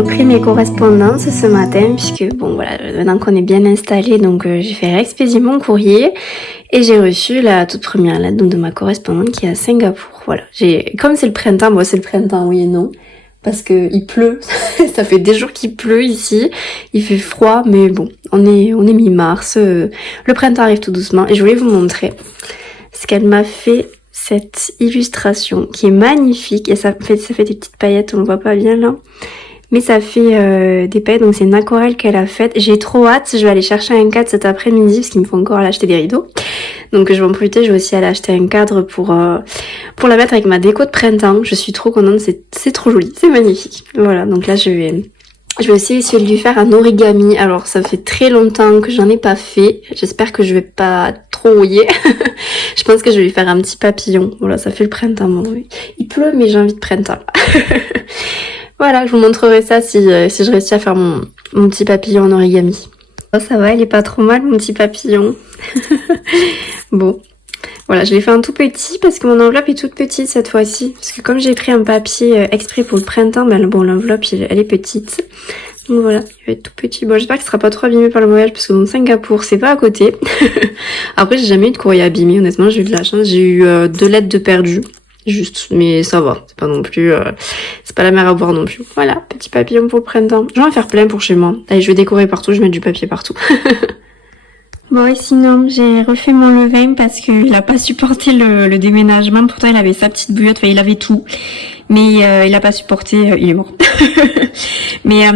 repris mes correspondances ce matin puisque bon voilà, maintenant qu'on est bien installé, donc j'ai fait expédier mon courrier et j'ai reçu la toute première lettre donc, de ma correspondante qui est à Singapour. Voilà, comme c'est le printemps, bon c'est le printemps oui et non, parce que il pleut, ça fait des jours qu'il pleut ici, il fait froid, mais bon, on est mi-mars, le printemps arrive tout doucement et je voulais vous montrer ce qu'elle m'a fait. Cette illustration qui est magnifique et ça fait des petites paillettes, on le voit pas bien là, mais ça fait des paillettes, donc c'est une aquarelle qu'elle a faite. J'ai trop hâte, je vais aller chercher un cadre cet après-midi parce qu'il me faut encore aller acheter des rideaux, donc je vais en profiter, je vais aussi aller acheter un cadre pour la mettre avec ma déco de printemps. Je suis trop contente, c'est trop joli, c'est magnifique. Voilà, donc là je vais aussi essayer de lui faire un origami. Alors ça fait très longtemps que j'en ai pas fait. J'espère que je vais pas trop rouiller. Je pense que je vais lui faire un petit papillon. Voilà, ça fait le printemps. Bon, il pleut mais j'ai envie de printemps. Voilà, je vous montrerai ça si je réussis à faire mon petit papillon en origami. Oh, ça va, il est pas trop mal mon petit papillon. Bon. Voilà, je l'ai fait un tout petit parce que mon enveloppe est toute petite cette fois-ci. Parce que comme j'ai pris un papier exprès pour le printemps, ben bon, l'enveloppe elle est petite. Donc voilà, il va être tout petit. Bon, j'espère qu'il sera pas trop abîmé par le voyage parce que mon Singapour, c'est pas à côté. Après, j'ai jamais eu de courrier abîmé, honnêtement, j'ai eu de la chance. J'ai eu 2 lettres de perdu. Juste, mais ça va. C'est pas non plus... c'est pas la mer à boire non plus. Voilà, petit papillon pour le printemps. Je vais en faire plein pour chez moi. Allez, je vais décorer partout, je vais mettre du papier partout. Bon et sinon j'ai refait mon levain parce qu'il a pas supporté le déménagement. Pourtant il avait sa petite bouillotte, enfin il avait tout, mais il a pas supporté, il est mort. Mais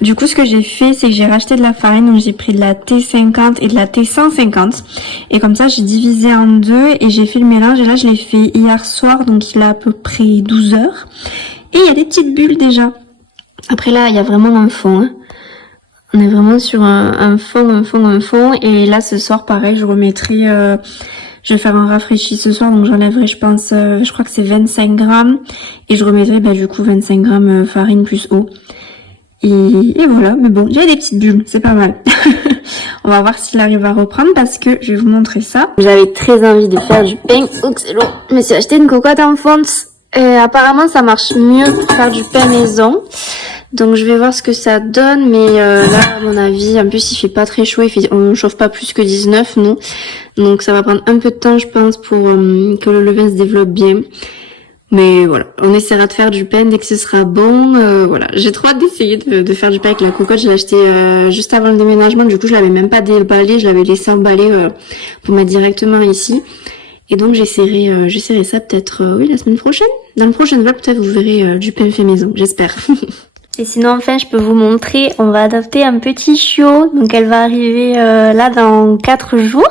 du coup ce que j'ai fait c'est que j'ai racheté de la farine, donc j'ai pris de la T50 et de la T150 et comme ça j'ai divisé en deux et j'ai fait le mélange et là je l'ai fait hier soir, donc il a à peu près 12 heures et il y a des petites bulles déjà. Après là il y a vraiment un fond, hein. On est vraiment sur un fond. Et là, ce soir, pareil, je remettrai... je vais faire un rafraîchi ce soir. Donc, j'enlèverai, je pense... je crois que c'est 25 grammes. Et je remettrai, du coup, 25 grammes farine plus eau. Et voilà. Mais bon, j'ai des petites bulles. C'est pas mal. On va voir s'il arrive à reprendre parce que je vais vous montrer ça. J'avais très envie de faire du pain au xylo. Je me suis acheté une cocotte en fonte. Et apparemment, ça marche mieux pour faire du pain maison. Donc je vais voir ce que ça donne, mais là à mon avis, en plus il fait pas très chaud, on chauffe pas plus que 19 nous, donc ça va prendre un peu de temps je pense pour que le levain se développe bien. Mais voilà, on essaiera de faire du pain dès que ce sera bon. Voilà, j'ai trop hâte d'essayer de faire du pain avec la cocotte. Je l'ai acheté juste avant le déménagement, du coup je l'avais même pas déballé, je l'avais laissé emballer pour mettre directement ici. Et donc j'essaierai ça peut-être oui la semaine prochaine. Dans le prochain vlog peut-être vous verrez du pain fait maison, j'espère. Et sinon enfin je peux vous montrer, on va adopter un petit chiot, donc elle va arriver là dans 4 jours.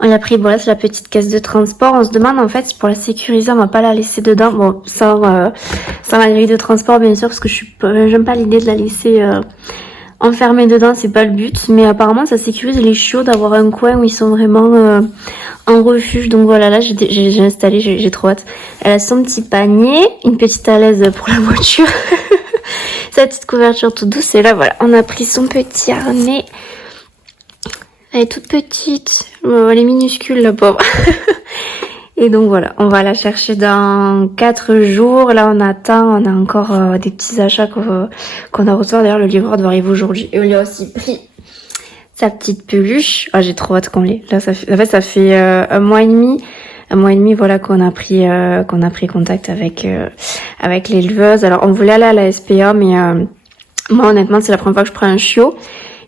On a pris, bon là c'est la petite caisse de transport, on se demande en fait si pour la sécuriser on va pas la laisser dedans, bon sans la grille de transport bien sûr parce que j'aime pas l'idée de la laisser enfermée dedans, c'est pas le but, mais apparemment ça sécurise les chiots d'avoir un coin où ils sont vraiment en refuge. Donc voilà, là j'ai installé, j'ai trop hâte. Elle a son petit panier, une petite alaise pour la voiture. Sa petite couverture toute douce et là voilà, on a pris son petit harnais. Elle est toute petite, elle est minuscule la pauvre. Et donc voilà, on va la chercher dans 4 jours. Là on attend, on a encore des petits achats qu'on a reçus. D'ailleurs le livreur doit arriver aujourd'hui. Et on lui a aussi pris sa petite peluche. Ah j'ai trop hâte qu'on l'ait. Là ça fait un mois et demi voilà qu'on a pris contact avec l'éleveuse. Alors on voulait aller à la SPA mais moi honnêtement c'est la première fois que je prends un chiot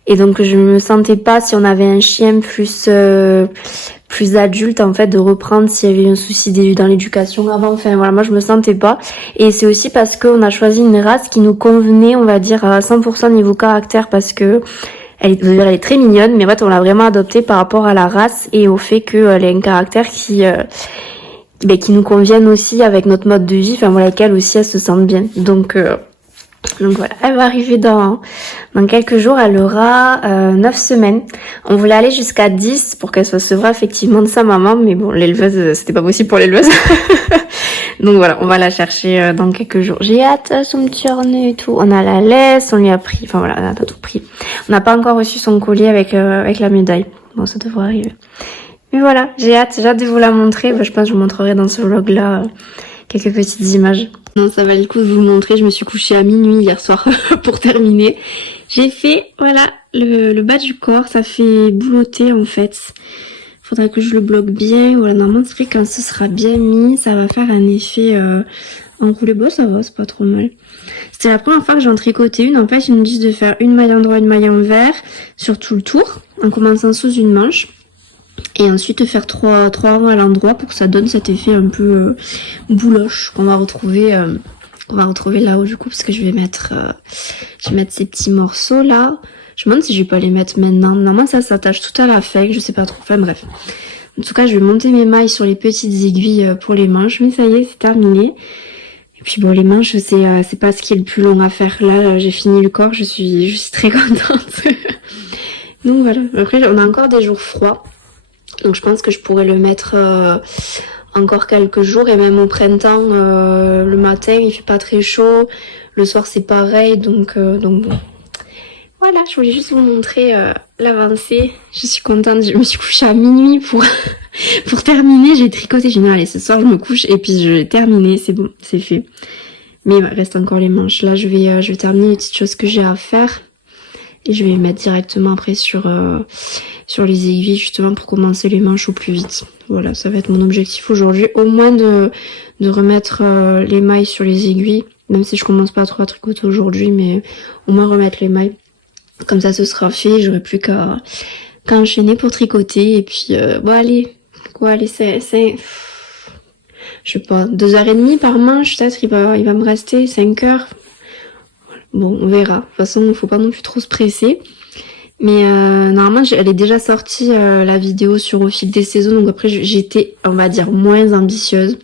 et donc je me sentais pas, si on avait un chien plus adulte en fait, de reprendre s'il y avait eu un souci dans l'éducation avant. Enfin voilà, moi je me sentais pas, et c'est aussi parce qu'on a choisi une race qui nous convenait, on va dire à 100% niveau caractère, parce que elle est très mignonne, mais en fait on l'a vraiment adoptée par rapport à la race et au fait qu'elle ait un caractère qui nous convienne aussi avec notre mode de vie, enfin voilà, qu'elle aussi elle se sente bien. Donc voilà, elle va arriver dans quelques jours, elle aura 9 semaines. On voulait aller jusqu'à 10 pour qu'elle soit sevrée effectivement de sa maman, mais bon, l'éleveuse, c'était pas possible pour l'éleveuse. Donc voilà, on va la chercher dans quelques jours. J'ai hâte, son petit harnais et tout. On a la laisse, on lui a pris, enfin voilà, on a pas tout pris. On n'a pas encore reçu son collier avec la médaille. Bon, ça devrait arriver. Mais voilà, j'ai hâte de vous la montrer. Je pense que je vous montrerai dans ce vlog-là quelques petites images. Non, ça valait le coup de vous le montrer. Je me suis couchée à minuit hier soir pour terminer. J'ai fait, voilà, le bas du corps. Ça fait boulotter en fait. Faudra que je le bloque bien. Voilà, normalement c'est vrai que quand ce sera bien mis, ça va faire un effet enroulé. Bon, ça va, c'est pas trop mal. C'était la première fois que j'en tricotais une. En fait, ils me disent de faire une maille en droit, une maille en vert sur tout le tour, en commençant sous une manche. Et ensuite de faire trois rangs à l'endroit pour que ça donne cet effet un peu bouloche qu'on va retrouver là-haut du coup, parce que je vais mettre ces petits morceaux là. Je me demande si je vais pas les mettre maintenant. Normalement ça s'attache tout à la fin, je sais pas trop. Enfin bref. En tout cas je vais monter mes mailles sur les petites aiguilles pour les manches, mais ça y est c'est terminé. Et puis bon les manches c'est pas ce qui est le plus long à faire. Là j'ai fini le corps, je suis très contente. Donc voilà. Après on a encore des jours froids. Donc je pense que je pourrais le mettre encore quelques jours et même au printemps, le matin il fait pas très chaud, le soir c'est pareil, donc bon. Voilà, je voulais juste vous montrer l'avancée. Je suis contente, je me suis couchée à minuit pour pour terminer, j'ai tricoté, j'ai dit non allez ce soir je me couche et puis je vais terminer, c'est bon, c'est fait. Mais il reste encore les manches, là je vais terminer les petites choses que j'ai à faire. Et je vais les mettre directement après sur les aiguilles justement pour commencer les manches au plus vite. Voilà, ça va être mon objectif aujourd'hui. Au moins de remettre les mailles sur les aiguilles. Même si je commence pas trop à tricoter aujourd'hui, mais au moins remettre les mailles. Comme ça ce sera fait, j'aurai plus qu'à enchaîner pour tricoter. Et puis bon allez, c'est je sais pas, 2h30 par manche, peut-être il va me rester 5 heures. Bon, on verra. De toute façon, il faut pas non plus trop se presser. Mais normalement, elle est déjà sortie la vidéo sur Au fil des saisons. Donc après, j'étais, on va dire, moins ambitieuse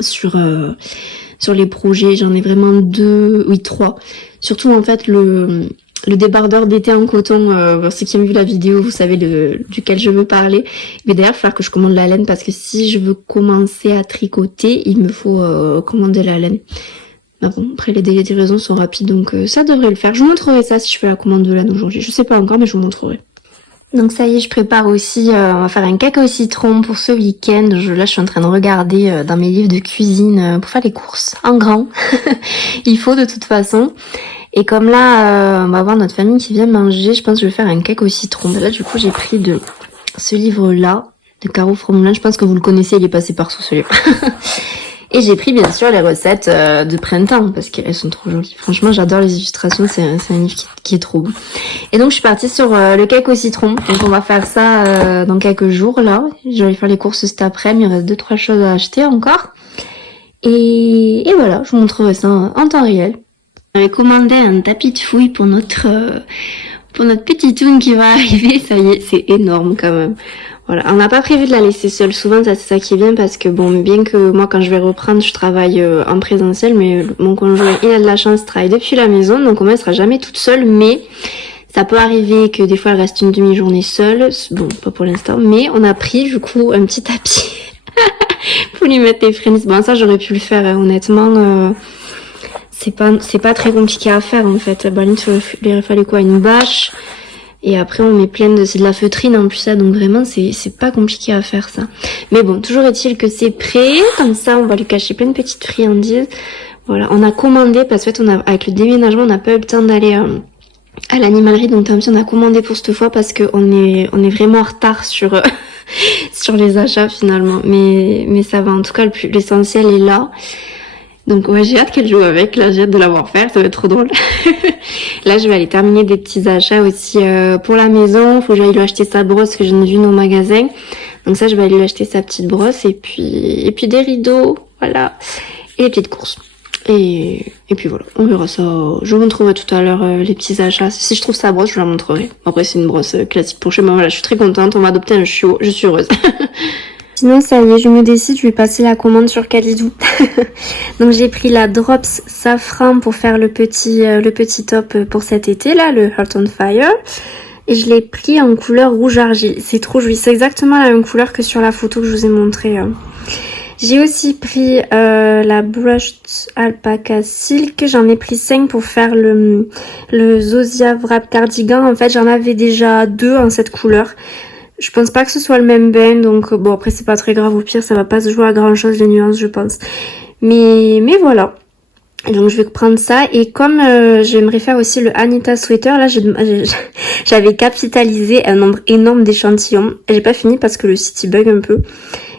sur les projets. J'en ai vraiment 3. Surtout, en fait, le débardeur d'été en coton. Pour ceux qui ont vu la vidéo, vous savez duquel je veux parler. Mais d'ailleurs, il va falloir que je commande la laine parce que si je veux commencer à tricoter, il me faut commander la laine. Ah bon, après les délais de livraison sont rapides donc ça devrait le faire. Je vous montrerai ça si je fais la commande de laine aujourd'hui. Je sais pas encore mais je vous montrerai. Donc ça y est, je prépare aussi, on va faire un cake au citron pour ce week-end. Là je suis en train de regarder dans mes livres de cuisine pour faire les courses en grand. Il faut de toute façon. Et comme là, on va avoir notre famille qui vient manger, je pense que je vais faire un cake au citron. Là du coup j'ai pris de ce livre-là, de Caro Fromelin. Je pense que vous le connaissez, il est passé partout ce livre. Et j'ai pris bien sûr les recettes de printemps parce qu'elles sont trop jolies. Franchement, j'adore les illustrations, c'est un livre qui est trop beau. Et donc je suis partie sur le cake au citron. Donc on va faire ça dans quelques jours là. Je vais aller faire les courses cet après-midi, il reste 2-3 choses à acheter encore. Et voilà, je vous montrerai ça en temps réel. J'avais commandé un tapis de fouille pour notre petite toune qui va arriver. Ça y est, c'est énorme quand même. Voilà, on n'a pas prévu de la laisser seule. Souvent, c'est ça qui est bien parce que bon, bien que moi, quand je vais reprendre, je travaille en présentiel, mais mon conjoint, il a de la chance, il travaille depuis la maison, donc au moins, elle sera jamais toute seule, mais ça peut arriver que des fois, elle reste une demi-journée seule. Bon, pas pour l'instant, mais on a pris, du coup, un petit tapis pour lui mettre les freins. Bon, ça, j'aurais pu le faire, hein, honnêtement. C'est pas très compliqué à faire, en fait. Bah, il aurait fallu quoi? Une bâche. Et après on met c'est de la feutrine en plus ça, donc vraiment c'est pas compliqué à faire ça. Mais bon, toujours est-il que c'est prêt, comme ça on va lui cacher plein de petites friandises. Voilà, on a commandé parce qu'en fait avec le déménagement on n'a pas eu le temps d'aller à l'animalerie, donc tant pis on a commandé pour cette fois parce que on est vraiment en retard sur sur les achats finalement. Mais ça va, en tout cas l'essentiel est là. Donc ouais, j'ai hâte qu'elle joue avec, là j'ai hâte de la voir faire, ça va être trop drôle. Là je vais aller terminer des petits achats aussi pour la maison, faut que j'aille lui acheter sa brosse que j'en ai vu au magasin. Donc ça je vais aller lui acheter sa petite brosse et puis des rideaux, voilà, et les petites courses. Et puis voilà, on verra ça, je vous montrerai tout à l'heure les petits achats. Si je trouve sa brosse, je vous la montrerai. Après c'est une brosse classique pour chez moi, voilà, je suis très contente, on va adopter un chiot, je suis heureuse. Sinon ça y est, je me décide, je vais passer la commande sur Calidou. Donc j'ai pris la Drops Safran pour faire le petit top pour cet été là, le Heart on Fire. Et je l'ai pris en couleur rouge argile. C'est trop joli, c'est exactement la même couleur que sur la photo que je vous ai montrée. J'ai aussi pris la Brushed Alpaca Silk. J'en ai pris 5 pour faire le Zosia Wrap Cardigan. En fait j'en avais déjà 2 en cette couleur. Je pense pas que ce soit le même bain, donc bon après c'est pas très grave, au pire ça va pas se jouer à grand chose les nuances je pense. Mais voilà, Et donc je vais prendre ça et comme j'aimerais faire aussi le Anita Sweater, là j'avais capitalisé un nombre énorme d'échantillons. J'ai pas fini parce que le site il bug un peu.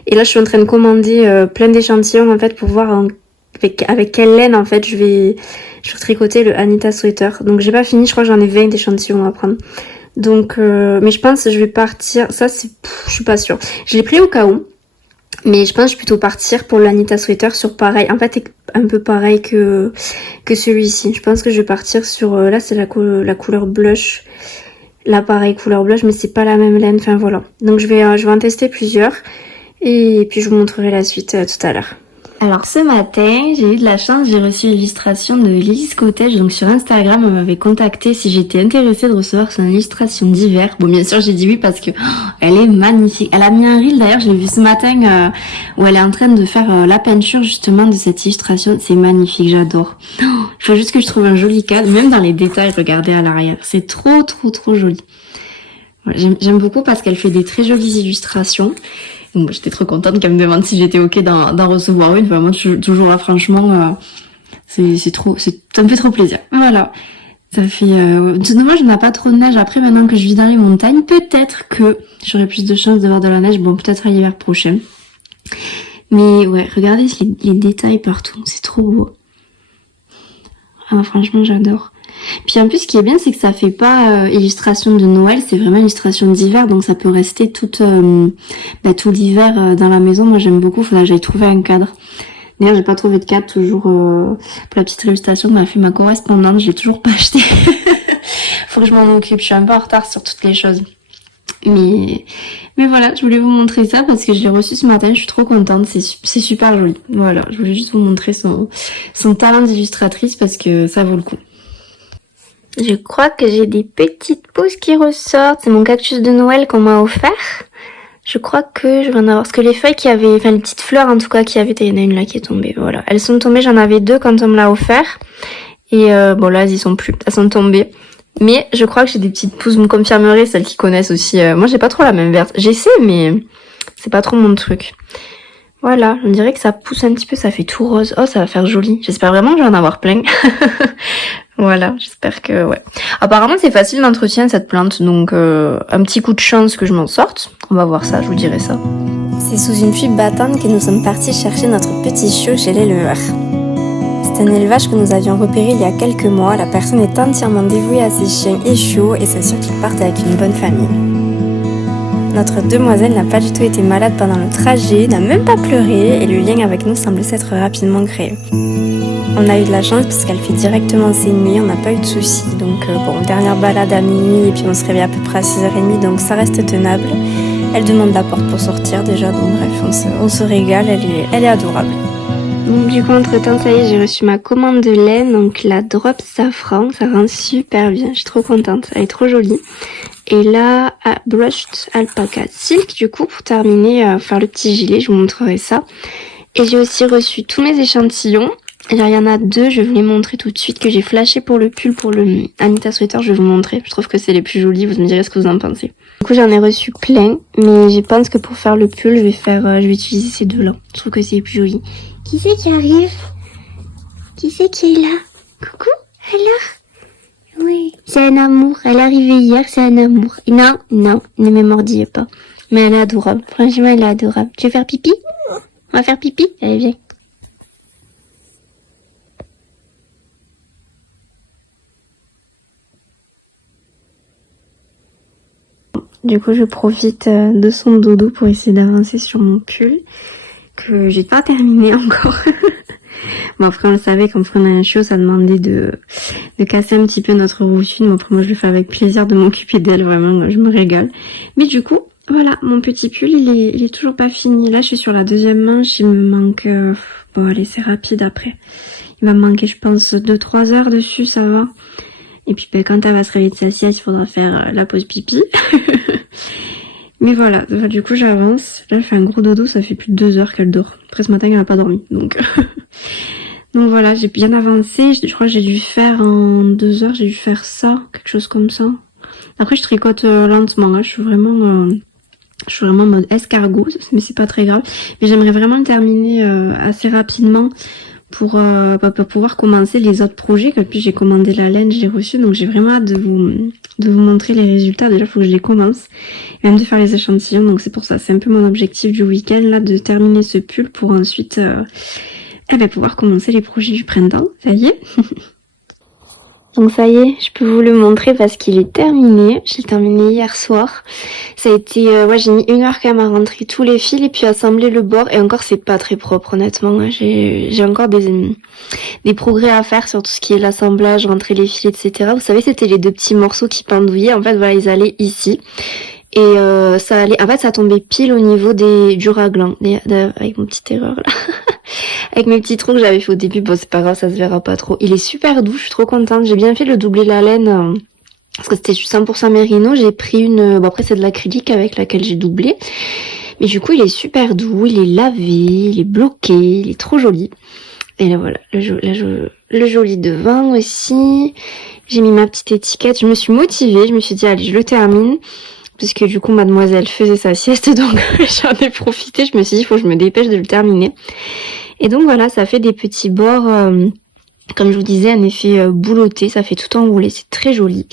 Et là je suis en train de commander plein d'échantillons en fait pour voir avec quelle laine en fait je vais tricoter le Anita Sweater. Donc j'ai pas fini, je crois que j'en ai 20 d'échantillons à prendre. Donc mais je pense que je vais partir, ça c'est, je suis pas sûre. Je l'ai pris au cas où. Mais je pense que je vais plutôt partir pour l'Anita Sweater sur pareil. En fait, un peu pareil que celui-ci. Je pense que je vais partir sur... là, c'est la couleur blush. Là, pareil, couleur blush, mais c'est pas la même laine. Enfin, voilà. Donc, je vais en tester plusieurs. Et puis, je vous montrerai la suite tout à l'heure. Alors ce matin, j'ai eu de la chance, j'ai reçu l'illustration de Lise Cottage, donc sur Instagram, elle m'avait contacté si j'étais intéressée de recevoir son illustration d'hiver. Bon, bien sûr, j'ai dit oui parce que elle est magnifique. Elle a mis un reel, d'ailleurs, je l'ai vu ce matin, où elle est en train de faire la peinture justement de cette illustration. C'est magnifique, j'adore. Il faut juste que je trouve un joli cadre, même dans les détails, regardez à l'arrière. C'est trop, trop, trop joli. Ouais, j'aime beaucoup parce qu'elle fait des très jolies illustrations. Donc, j'étais trop contente qu'elle me demande si j'étais ok d'en recevoir une. Enfin, moi, toujours là, franchement, ça me fait trop plaisir. Voilà. Ça fait, dommage, on n'a pas trop de neige. Après, maintenant que je vis dans les montagnes, peut-être que j'aurai plus de chance d'avoir de la neige. Bon, peut-être à l'hiver prochain. Mais ouais, regardez les détails partout. C'est trop beau. Ah, franchement, j'adore. Puis en plus, ce qui est bien, c'est que ça fait pas illustration de Noël, c'est vraiment illustration d'hiver, donc ça peut rester tout l'hiver dans la maison. Moi, j'aime beaucoup. Faudrait que j'aille trouver un cadre. D'ailleurs, j'ai pas trouvé de cadre toujours pour la petite illustration m'a fait ma correspondante. Je l'ai toujours pas acheté. Faut que je m'en occupe. Je suis un peu en retard sur toutes les choses. Mais voilà, je voulais vous montrer ça parce que je l'ai reçu ce matin. Je suis trop contente. C'est super joli. Voilà, je voulais juste vous montrer son talent d'illustratrice parce que ça vaut le coup. Je crois que j'ai des petites pousses qui ressortent. C'est mon cactus de Noël qu'on m'a offert. Je crois que je vais en avoir. Parce que les feuilles qui avaient... Enfin, les petites fleurs en tout cas qui avaient... Il y en a une là qui est tombée. Voilà. Elles sont tombées. J'en avais 2 quand on me l'a offert. Et bon là, elles y sont plus. Elles sont tombées. Mais je crois que j'ai des petites pousses. Vous me confirmerez, celles qui connaissent aussi. Moi, j'ai pas trop la même verte. J'essaie, mais c'est pas trop mon truc. Voilà. On dirait que ça pousse un petit peu. Ça fait tout rose. Oh, ça va faire joli. J'espère vraiment que je vais en avoir plein. Voilà, j'espère que ouais. Apparemment c'est facile d'entretien cette plante, donc un petit coup de chance que je m'en sorte. On va voir ça, je vous dirai ça. C'est sous une pluie battante que nous sommes partis chercher notre petit chiot chez l'éleveur. C'est un élevage que nous avions repéré il y a quelques mois. La personne est entièrement dévouée à ses chiens et chiots et c'est sûr qu'ils partent avec une bonne famille. Notre demoiselle n'a pas du tout été malade pendant le trajet, n'a même pas pleuré et le lien avec nous semble s'être rapidement créé. On a eu de la chance parce qu'elle fait directement ses nuits, on n'a pas eu de soucis. Donc bon, dernière balade à minuit et puis on se réveille à peu près à 6h30, donc ça reste tenable. Elle demande la porte pour sortir déjà, donc bref, on se régale, elle est adorable. Donc du coup, entre temps, ça y est, j'ai reçu ma commande de laine, donc la drop safran, ça rend super bien, je suis trop contente, elle est trop jolie. Et là, brushed alpaca silk, du coup, pour terminer, faire le petit gilet, je vous montrerai ça. Et j'ai aussi reçu tous mes échantillons. Alors, il y en a 2, je vais vous les montrer tout de suite, que j'ai flashé pour le pull, pour le Anita Sweater, je vais vous montrer. Je trouve que c'est les plus jolis, vous me direz ce que vous en pensez. Du coup, j'en ai reçu plein, mais je pense que pour faire le pull, je vais utiliser ces 2-là. Je trouve que c'est les plus jolis. Qui c'est qui arrive? Qui c'est qui est là? Coucou, alors? Oui. C'est un amour, elle est arrivée hier, c'est un amour. Non, ne me mordillez pas. Mais elle est adorable, franchement, elle est adorable. Tu veux faire pipi? On va faire pipi? Allez, viens. Du coup, je profite de son dodo pour essayer d'avancer sur mon pull, que j'ai pas terminé encore. Bon, après, on le savait, quand on prenait un chiot, ça demandait de casser un petit peu notre routine. Bon, après, moi, je le fais avec plaisir de m'occuper d'elle, vraiment, je me régale. Mais du coup, voilà, mon petit pull, il est toujours pas fini. Là, je suis sur la 2e manche, il me manque... bon, allez, c'est rapide après. Il va me manquer, je pense, 2-3 heures dessus, ça va. Et puis ben, quand elle va se réveiller de sa sieste, il faudra faire la pause pipi. Mais voilà, du coup j'avance. Là elle fait un gros dodo, ça fait plus de 2 heures qu'elle dort. Après ce matin elle n'a pas dormi. Donc voilà, j'ai bien avancé. Je crois que j'ai dû faire en 2 heures, j'ai dû faire ça, quelque chose comme ça. Après je tricote lentement, là. Je suis vraiment en mode escargot, mais c'est pas très grave. Mais j'aimerais vraiment le terminer assez rapidement pour pouvoir commencer les autres projets. Puis j'ai commandé la laine, j'ai reçu, donc j'ai vraiment hâte de vous montrer les résultats. Déjà, il faut que je les commence, et même de faire les échantillons, donc c'est pour ça, c'est un peu mon objectif du week-end, là, de terminer ce pull pour ensuite pouvoir commencer les projets du printemps. Ça y est. Donc ça y est, je peux vous le montrer parce qu'il est terminé. J'ai terminé hier soir. Ça a été, j'ai mis 1 heure quand même à rentrer tous les fils et puis assembler le bord. Et encore, c'est pas très propre, honnêtement. J'ai encore des progrès à faire sur tout ce qui est l'assemblage, rentrer les fils, etc. Vous savez, c'était les 2 petits morceaux qui pendouillaient. En fait, voilà, ils allaient ici. Et ça tombait pile au niveau du raglan. Avec mon petite erreur là. Avec mes petits trous que j'avais fait au début, bon c'est pas grave, ça se verra pas trop. Il est super doux, je suis trop contente. J'ai bien fait de doubler la laine parce que c'était 100% mérino. J'ai pris après c'est de l'acrylique avec laquelle j'ai doublé. Mais du coup il est super doux, il est lavé, il est bloqué, il est trop joli. Et là voilà, le joli devant aussi. J'ai mis ma petite étiquette, je me suis motivée, je me suis dit allez je le termine. Puisque du coup mademoiselle faisait sa sieste, donc j'en ai profité, je me suis dit il faut que je me dépêche de le terminer. Et donc voilà, ça fait des petits bords, comme je vous disais, un effet bouloté, ça fait tout enroulé, c'est très joli.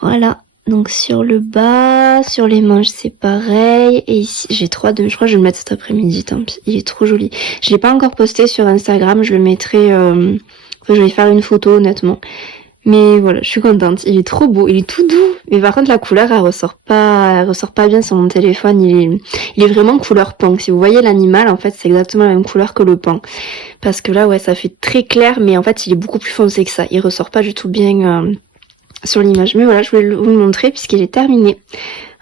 Voilà, donc sur le bas, sur les manches c'est pareil, et ici j'ai trop de, je crois que je vais le mettre cet après-midi, tant pis, il est trop joli. Je l'ai pas encore posté sur Instagram, je le mettrai, je vais faire une photo honnêtement. Mais voilà, je suis contente. Il est trop beau, il est tout doux. Mais par contre, la couleur, elle ressort pas bien sur mon téléphone. Il est vraiment couleur pan. Si vous voyez l'animal, en fait, c'est exactement la même couleur que le pan. Parce que là, ouais, ça fait très clair, mais en fait, il est beaucoup plus foncé que ça. Il ressort pas du tout bien sur l'image. Mais voilà, je voulais vous le montrer puisqu'il est terminé.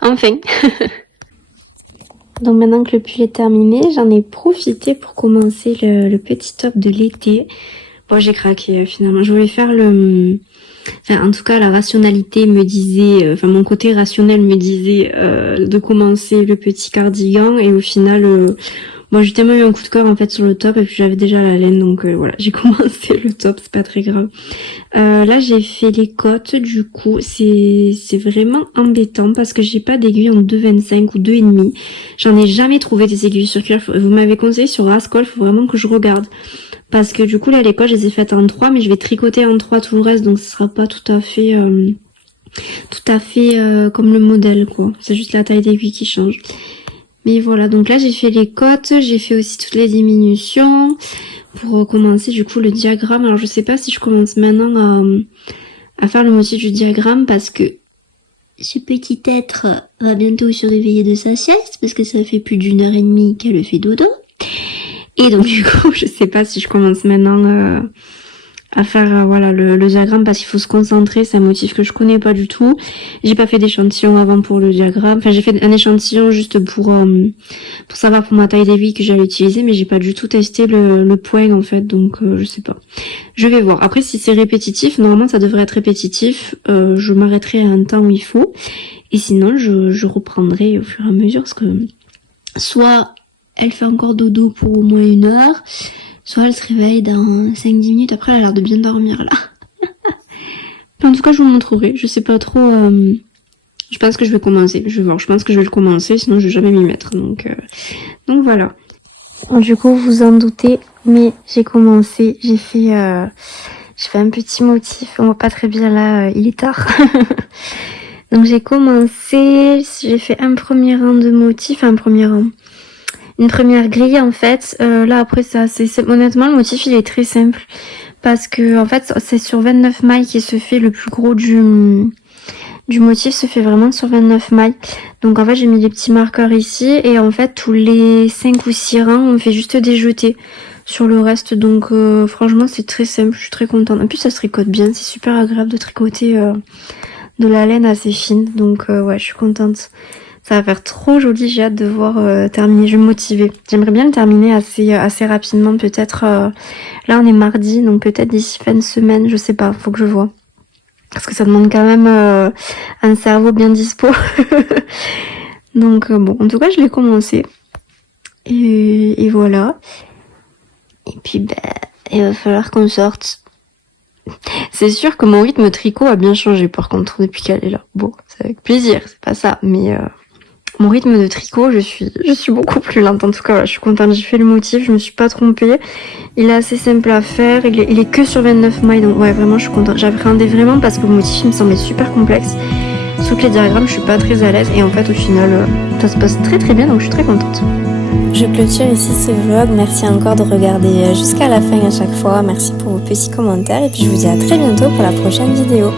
Enfin. Donc maintenant que le pull est terminé, j'en ai profité pour commencer le petit top de l'été. Bon, j'ai craqué finalement. Je voulais faire en tout cas, la rationalité me disait, mon côté rationnel me disait de commencer le petit cardigan. Et au final, j'ai tellement eu un coup de cœur en fait sur le top et puis j'avais déjà la laine, donc voilà, j'ai commencé le top, c'est pas très grave. Là, j'ai fait les côtes. Du coup, c'est vraiment embêtant parce que j'ai pas d'aiguille en 2,25 ou 2,5. J'en ai jamais trouvé des aiguilles circulaires. Vous m'avez conseillé sur Rascol, faut vraiment que je regarde. Parce que du coup là les côtes je les ai faites en 3, mais je vais tricoter en 3 tout le reste, donc ce sera pas tout à fait comme le modèle quoi. C'est juste la taille d'aiguille qui change. Mais voilà, donc là j'ai fait les côtes, j'ai fait aussi toutes les diminutions pour commencer du coup le diagramme. Alors je sais pas si je commence maintenant à faire le motif du diagramme parce que ce petit être va bientôt se réveiller de sa sieste parce que ça fait plus d'1 heure et demie qu'elle fait dodo. Et donc du coup, je sais pas si je commence maintenant à faire le diagramme parce qu'il faut se concentrer, c'est un motif que je connais pas du tout. J'ai pas fait d'échantillon avant pour le diagramme. Enfin, j'ai fait un échantillon juste pour savoir pour ma taille d'aiguille que j'allais utiliser, mais j'ai pas du tout testé le point en fait, donc je sais pas. Je vais voir. Après, si c'est répétitif, normalement ça devrait être répétitif. Je m'arrêterai à un temps où il faut. Et sinon, je reprendrai au fur et à mesure parce que soit elle fait encore dodo pour au moins 1 heure, soit elle se réveille dans 5-10 minutes. Après, elle a l'air de bien dormir, là. En tout cas, je vous montrerai. Je sais pas trop... Je pense que je vais commencer. Je vais voir. Je pense que je vais le commencer, sinon je vais jamais m'y mettre. Donc voilà. Du coup, vous en doutez, mais j'ai commencé. J'ai fait un petit motif. On voit pas très bien là, il est tard. Donc j'ai commencé. J'ai fait un premier rang de motifs. Un premier rang. Une première grille en fait. Là après honnêtement le motif il est très simple parce que en fait c'est sur 29 mailles qui se fait le plus gros du motif, se fait vraiment sur 29 mailles. Donc en fait j'ai mis des petits marqueurs ici et en fait tous les 5 ou 6 rangs on fait juste des jetés sur le reste. Donc franchement c'est très simple, je suis très contente. En plus ça se tricote bien, c'est super agréable de tricoter de la laine assez fine. Donc ouais je suis contente. Ça va faire trop joli, j'ai hâte de voir terminer, je vais me motiver. J'aimerais bien le terminer assez rapidement, peut-être, là on est mardi, donc peut-être d'ici fin de semaine, je sais pas, faut que je vois. Parce que ça demande quand même un cerveau bien dispo. Donc bon, en tout cas je l'ai commencé. Et voilà. Et puis il va falloir qu'on sorte. C'est sûr que mon rythme tricot a bien changé par contre depuis qu'elle est là. Bon, c'est avec plaisir, c'est pas ça, mais... Mon rythme de tricot, je suis beaucoup plus lente. En tout cas, voilà, je suis contente. J'ai fait le motif, je me suis pas trompée. Il est assez simple à faire. Il est que sur 29 mailles, donc ouais, vraiment, je suis contente. J'appréhendais vraiment parce que le motif, il me semblait super complexe. Sauf que les diagrammes, je suis pas très à l'aise. Et en fait, au final, ça se passe très très bien, donc je suis très contente. Je clôture ici ce vlog. Merci encore de regarder jusqu'à la fin à chaque fois. Merci pour vos petits commentaires. Et puis je vous dis à très bientôt pour la prochaine vidéo.